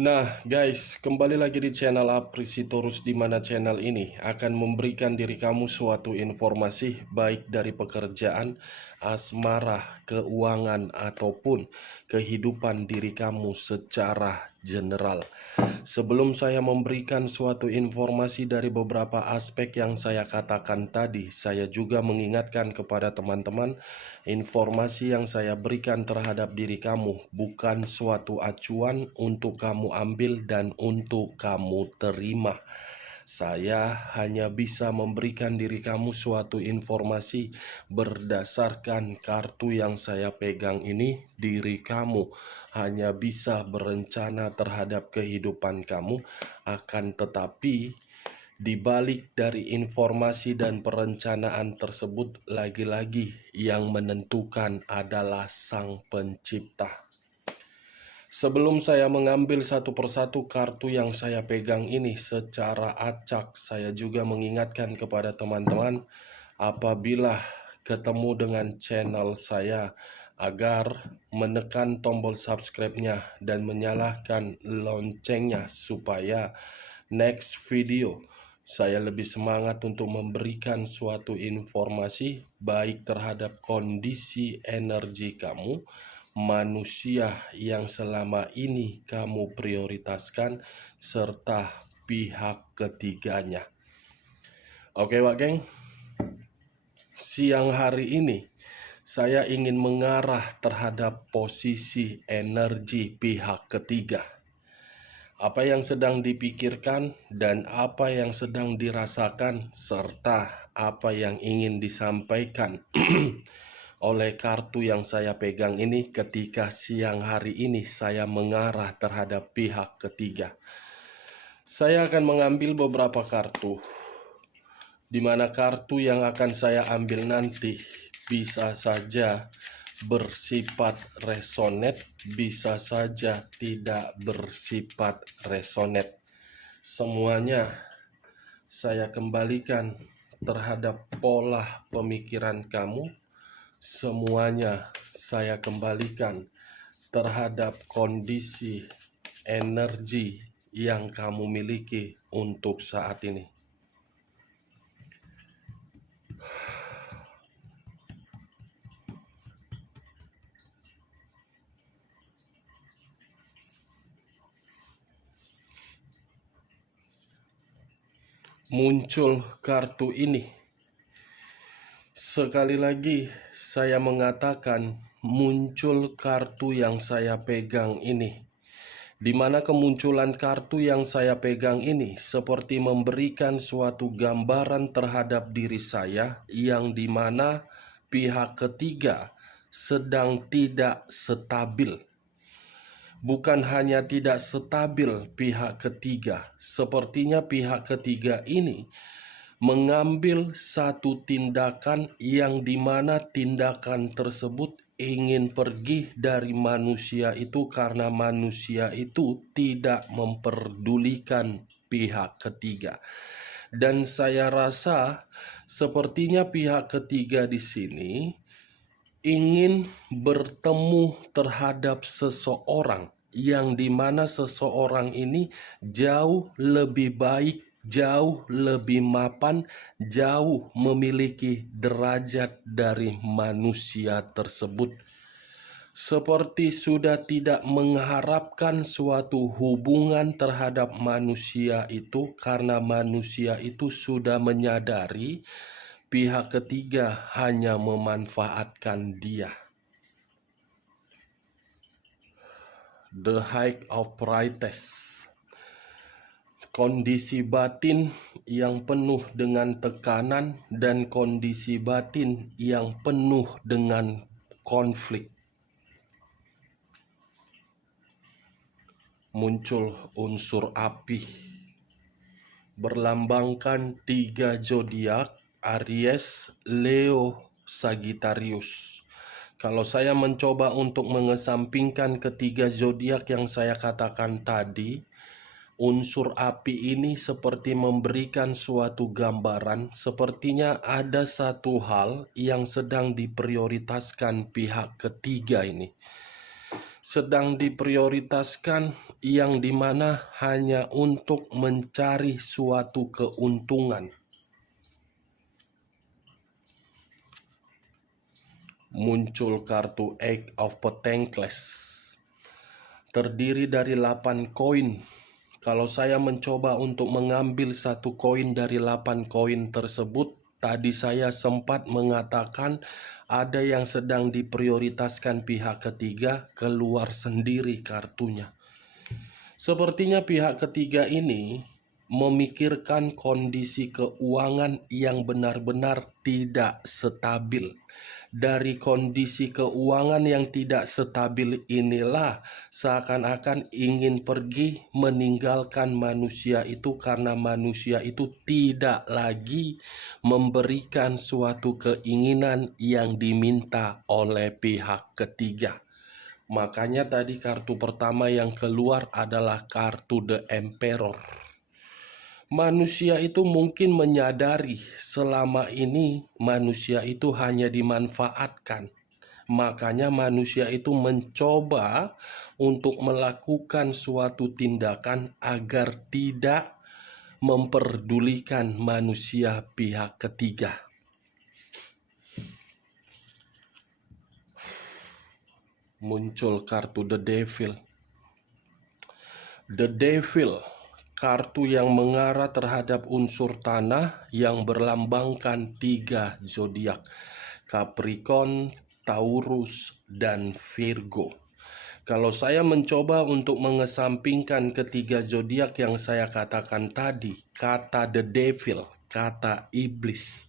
Nah guys, kembali lagi di channel Aprisitorus, di mana channel ini akan memberikan diri kamu suatu informasi baik dari pekerjaan, asmara, keuangan, ataupun kehidupan diri kamu secara general. Sebelum saya memberikan suatu informasi dari beberapa aspek yang saya katakan tadi, saya juga mengingatkan kepada teman-teman, informasi yang saya berikan terhadap diri kamu bukan suatu acuan untuk kamu ambil dan untuk kamu terima. Saya hanya bisa memberikan diri kamu suatu informasi berdasarkan kartu yang saya pegang ini. Diri kamu hanya bisa berencana terhadap kehidupan kamu, akan tetapi di balik dari informasi dan perencanaan tersebut, lagi-lagi yang menentukan adalah Sang Pencipta. Sebelum saya mengambil satu persatu kartu yang saya pegang ini secara acak, saya juga mengingatkan kepada teman-teman apabila ketemu dengan channel saya agar menekan tombol subscribe-nya dan menyalakan loncengnya supaya next video saya lebih semangat untuk memberikan suatu informasi baik terhadap kondisi energi kamu, manusia yang selama ini kamu prioritaskan, serta pihak ketiganya. Oke Wak Geng, siang hari ini saya ingin mengarah terhadap posisi energi pihak ketiga. Apa yang sedang dipikirkan dan apa yang sedang dirasakan, serta apa yang ingin disampaikan oleh kartu yang saya pegang ini ketika siang hari ini saya mengarah terhadap pihak ketiga. Saya akan mengambil beberapa kartu, di mana kartu yang akan saya ambil nanti bisa saja bersifat resonate, bisa saja tidak bersifat resonate. Semuanya saya kembalikan terhadap pola pemikiran kamu. Semuanya saya kembalikan terhadap kondisi energi yang kamu miliki untuk saat ini. Muncul kartu ini. Sekali lagi saya mengatakan muncul kartu yang saya pegang ini, di mana kemunculan kartu yang saya pegang ini seperti memberikan suatu gambaran terhadap diri saya, yang dimana pihak ketiga sedang tidak stabil. Bukan hanya tidak stabil pihak ketiga, sepertinya pihak ketiga ini mengambil satu tindakan yang dimana tindakan tersebut ingin pergi dari manusia itu karena manusia itu tidak memperdulikan pihak ketiga. Dan saya rasa sepertinya pihak ketiga di sini ingin bertemu terhadap seseorang yang dimana seseorang ini jauh lebih baik, jauh lebih mapan, jauh memiliki derajat dari manusia tersebut. Seperti sudah tidak mengharapkan suatu hubungan terhadap manusia itu karena manusia itu sudah menyadari pihak ketiga hanya memanfaatkan dia. The High of Priestess. Kondisi batin yang penuh dengan tekanan dan kondisi batin yang penuh dengan konflik. Muncul unsur api, berlambangkan 3 zodiak, Aries, Leo, Sagittarius. Kalau saya mencoba untuk mengesampingkan ketiga zodiak yang saya katakan tadi, unsur api ini seperti memberikan suatu gambaran, sepertinya ada satu hal yang sedang diprioritaskan pihak ketiga ini. sedang diprioritaskan yang dimana hanya untuk mencari suatu keuntungan. Muncul kartu Eight of Pentacles, terdiri dari 8 koin. Kalau saya mencoba untuk mengambil satu koin dari 8 koin tersebut, tadi saya sempat mengatakan ada yang sedang diprioritaskan pihak ketiga, keluar sendiri kartunya. Sepertinya pihak ketiga ini memikirkan kondisi keuangan yang benar-benar tidak stabil. Dari kondisi keuangan yang tidak stabil inilah seakan-akan ingin pergi meninggalkan manusia itu karena manusia itu tidak lagi memberikan suatu keinginan yang diminta oleh pihak ketiga. Makanya tadi kartu pertama yang keluar adalah kartu The Emperor. Manusia itu mungkin menyadari selama ini manusia itu hanya dimanfaatkan. Makanya manusia itu mencoba untuk melakukan suatu tindakan agar tidak memperdulikan manusia pihak ketiga. Muncul kartu The Devil. The Devil, kartu yang mengarah terhadap unsur tanah yang berlambangkan 3 zodiak, Capricorn, Taurus, dan Virgo. Kalau saya mencoba untuk mengesampingkan ketiga zodiak yang saya katakan tadi, kata The Devil, kata iblis,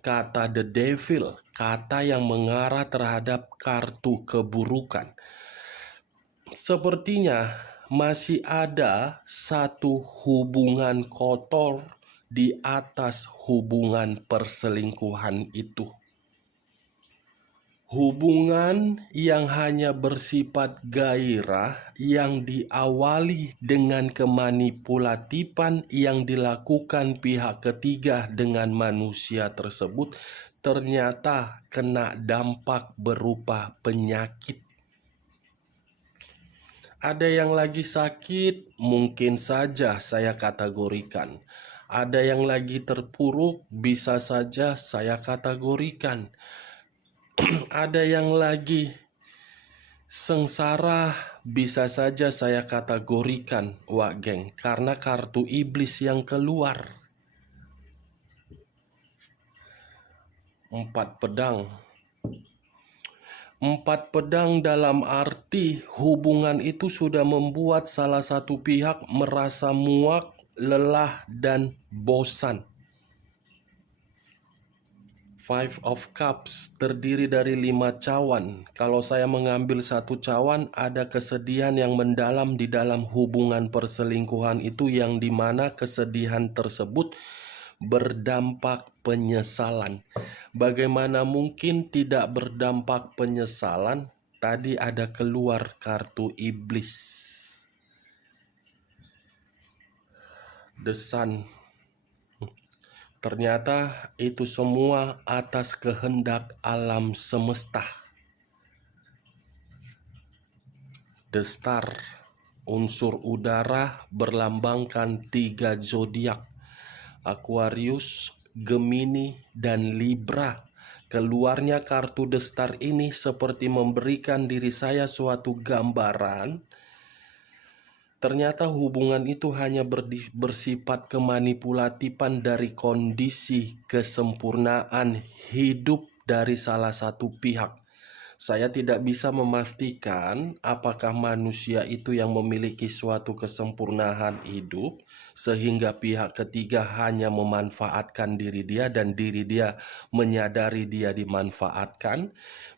kata The Devil, kata yang mengarah terhadap kartu keburukan. Sepertinya masih ada satu hubungan kotor di atas hubungan perselingkuhan itu. Hubungan yang hanya bersifat gairah yang diawali dengan kemanipulatifan yang dilakukan pihak ketiga dengan manusia tersebut ternyata kena dampak berupa penyakit. Ada yang lagi sakit, mungkin saja saya kategorikan. Ada yang lagi terpuruk, bisa saja saya kategorikan. Ada yang lagi sengsara, bisa saja saya kategorikan, wah geng, karena kartu iblis yang keluar. 4 pedang. 4 pedang dalam arti hubungan itu sudah membuat salah satu pihak merasa muak, lelah, dan bosan. 5 of Cups terdiri dari 5 cawan. Kalau saya mengambil satu cawan, ada kesedihan yang mendalam di dalam hubungan perselingkuhan itu, yang dimana kesedihan tersebut berdampak penyesalan. Bagaimana mungkin tidak berdampak penyesalan? Tadi ada keluar kartu iblis. The Sun. Ternyata itu semua atas kehendak alam semesta. The Star, unsur udara, berlambangkan 3 zodiak, Aquarius, Gemini, dan Libra. Keluarnya kartu The Star ini seperti memberikan diri saya suatu gambaran. Ternyata hubungan itu hanya bersifat kemanipulatifan dari kondisi kesempurnaan hidup dari salah satu pihak. Saya tidak bisa memastikan apakah manusia itu yang memiliki suatu kesempurnaan hidup sehingga pihak ketiga hanya memanfaatkan diri dia dan diri dia menyadari dia dimanfaatkan.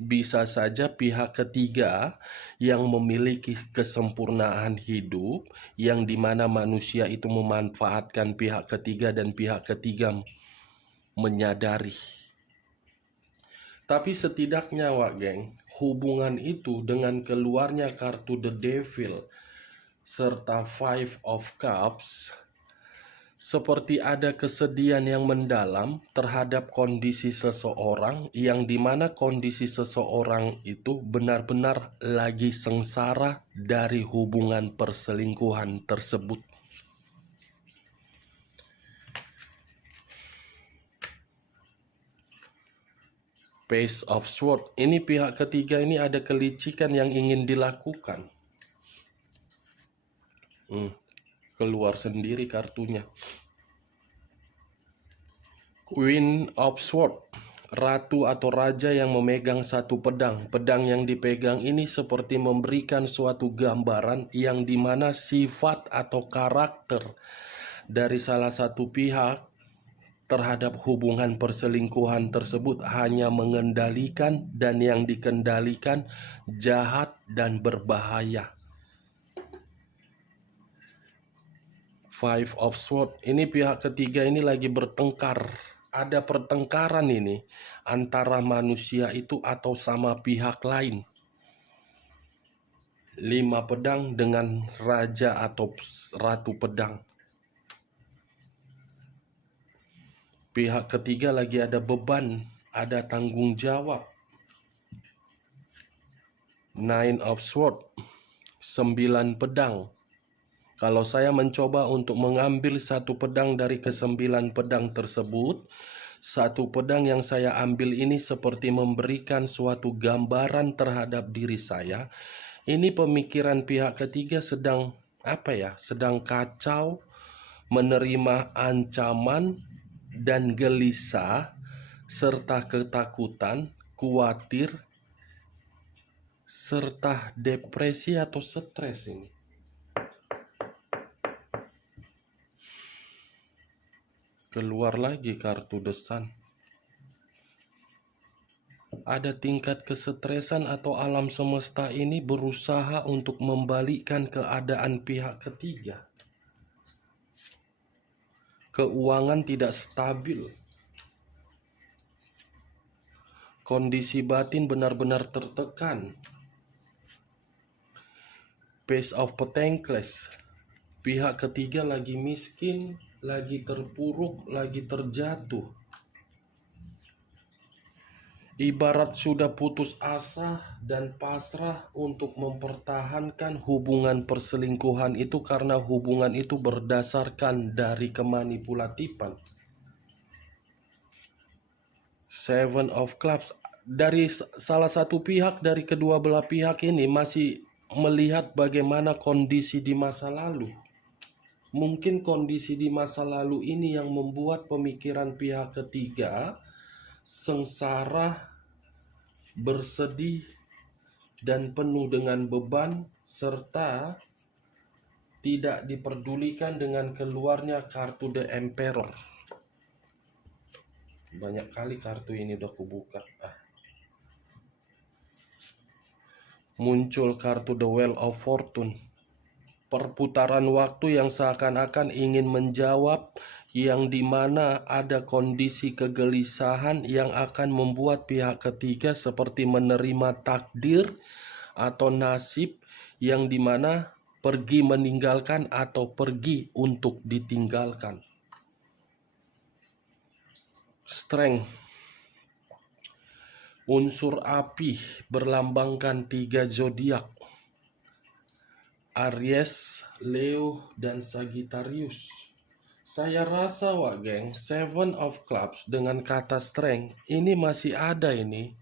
Bisa saja pihak ketiga yang memiliki kesempurnaan hidup yang dimana manusia itu memanfaatkan pihak ketiga dan pihak ketiga menyadari. Tapi setidaknya wak geng, hubungan itu dengan keluarnya kartu The Devil serta 5 of Cups seperti ada kesedihan yang mendalam terhadap kondisi seseorang, yang dimana kondisi seseorang itu benar-benar lagi sengsara dari hubungan perselingkuhan tersebut. Page of Swords, ini pihak ketiga ini ada kelicikan yang ingin dilakukan. Keluar sendiri kartunya. Queen of Swords, ratu atau raja yang memegang satu pedang. Pedang yang dipegang ini seperti memberikan suatu gambaran yang dimana sifat atau karakter dari salah satu pihak terhadap hubungan perselingkuhan tersebut hanya mengendalikan, dan yang dikendalikan jahat dan berbahaya. Five of Swords, ini pihak ketiga ini lagi bertengkar. Ada pertengkaran ini antara manusia itu atau sama pihak lain. 5 pedang dengan raja atau ratu pedang. Pihak ketiga lagi ada beban, ada tanggung jawab. Nine of Swords, 9 pedang. Kalau saya mencoba untuk mengambil satu pedang dari ke-9 pedang tersebut, satu pedang yang saya ambil ini seperti memberikan suatu gambaran terhadap diri saya. Ini pemikiran pihak ketiga sedang sedang kacau, menerima ancaman dan gelisah, serta ketakutan, khawatir, serta depresi atau stres ini. Keluar lagi kartu The Sun. Ada tingkat kesetresan atau alam semesta ini berusaha untuk membalikkan keadaan pihak ketiga. Keuangan tidak stabil. Kondisi batin benar-benar tertekan. Page of Pentacles. Pihak ketiga lagi miskin, lagi terpuruk, lagi terjatuh. Ibarat sudah putus asa dan pasrah untuk mempertahankan hubungan perselingkuhan itu karena hubungan itu berdasarkan dari kemanipulatifan. Seven of Clubs, dari salah satu pihak dari kedua belah pihak ini masih melihat bagaimana kondisi di masa lalu. Mungkin kondisi di masa lalu ini yang membuat pemikiran pihak ketiga sengsara, bersedih, dan penuh dengan beban, serta tidak diperdulikan dengan keluarnya kartu The Emperor. Banyak kali kartu ini udah kubuka. Muncul kartu The Wheel of Fortune. Perputaran waktu yang seakan-akan ingin menjawab, yang dimana ada kondisi kegelisahan yang akan membuat pihak ketiga seperti menerima takdir atau nasib, yang dimana pergi meninggalkan atau pergi untuk ditinggalkan. Strength, unsur api berlambangkan 3 zodiak, Aries, Leo, dan Sagittarius. Saya rasa geng, Seven of Clubs dengan kata strength ini masih ada ini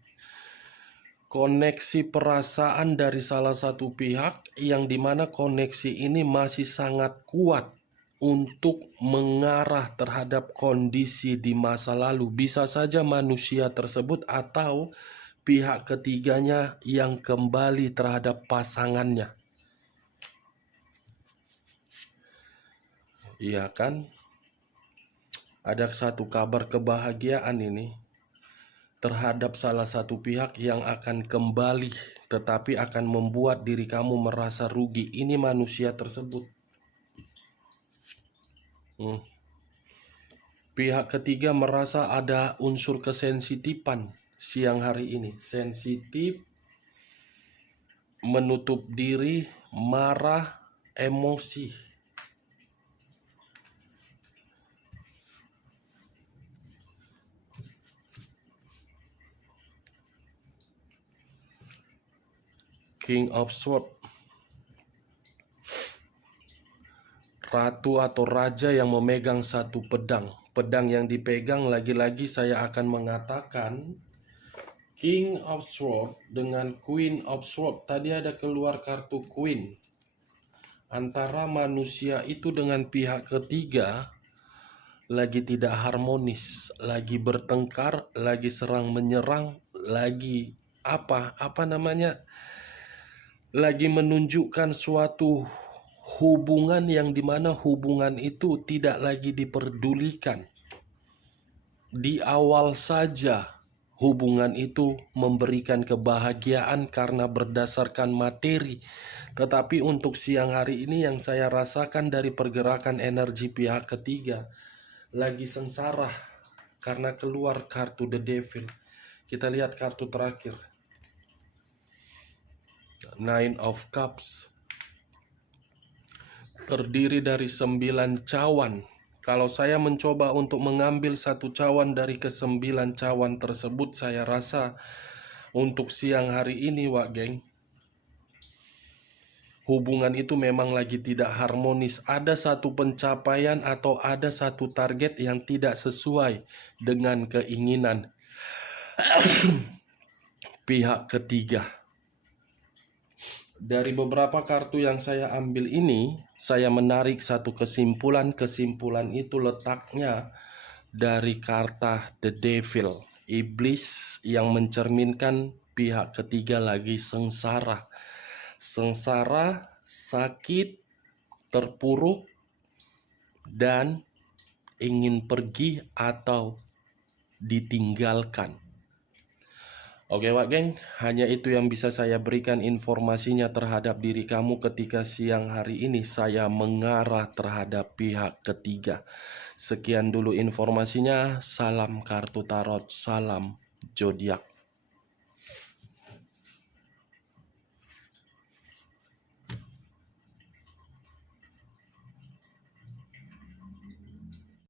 koneksi perasaan dari salah satu pihak, yang dimana koneksi ini masih sangat kuat untuk mengarah terhadap kondisi di masa lalu. Bisa saja manusia tersebut atau pihak ketiganya yang kembali terhadap pasangannya. Iya kan? Ada satu kabar kebahagiaan ini terhadap salah satu pihak yang akan kembali, tetapi akan membuat diri kamu merasa rugi. Ini manusia tersebut. Pihak ketiga merasa ada unsur kesensitifan siang hari ini. Sensitif, menutup diri, marah, emosi. King of Swords, ratu atau raja yang memegang satu pedang. Pedang yang dipegang, lagi-lagi saya akan mengatakan King of Swords dengan Queen of Swords. Tadi ada keluar kartu Queen. Antara manusia itu dengan pihak ketiga lagi tidak harmonis, lagi bertengkar, lagi serang menyerang, lagi apa namanya? Lagi menunjukkan suatu hubungan yang dimana hubungan itu tidak lagi diperdulikan. Di awal saja hubungan itu memberikan kebahagiaan karena berdasarkan materi. Tetapi untuk siang hari ini yang saya rasakan dari pergerakan energi pihak ketiga, lagi sengsara karena keluar kartu The Devil. Kita lihat kartu terakhir, Nine of Cups, terdiri dari 9 cawan. Kalau saya mencoba untuk mengambil satu cawan dari ke-9 cawan tersebut, saya rasa untuk siang hari ini, Wak Geng, hubungan itu memang lagi tidak harmonis. Ada satu pencapaian atau ada satu target yang tidak sesuai dengan keinginan pihak ketiga. Dari beberapa kartu yang saya ambil ini, saya menarik satu kesimpulan. Kesimpulan itu letaknya dari karta The Devil, iblis yang mencerminkan pihak ketiga lagi sengsara. Sengsara, sakit, terpuruk, dan ingin pergi atau ditinggalkan. Oke Wak Geng, hanya itu yang bisa saya berikan informasinya terhadap diri kamu ketika siang hari ini saya mengarah terhadap pihak ketiga. Sekian dulu informasinya, salam kartu tarot, salam zodiak.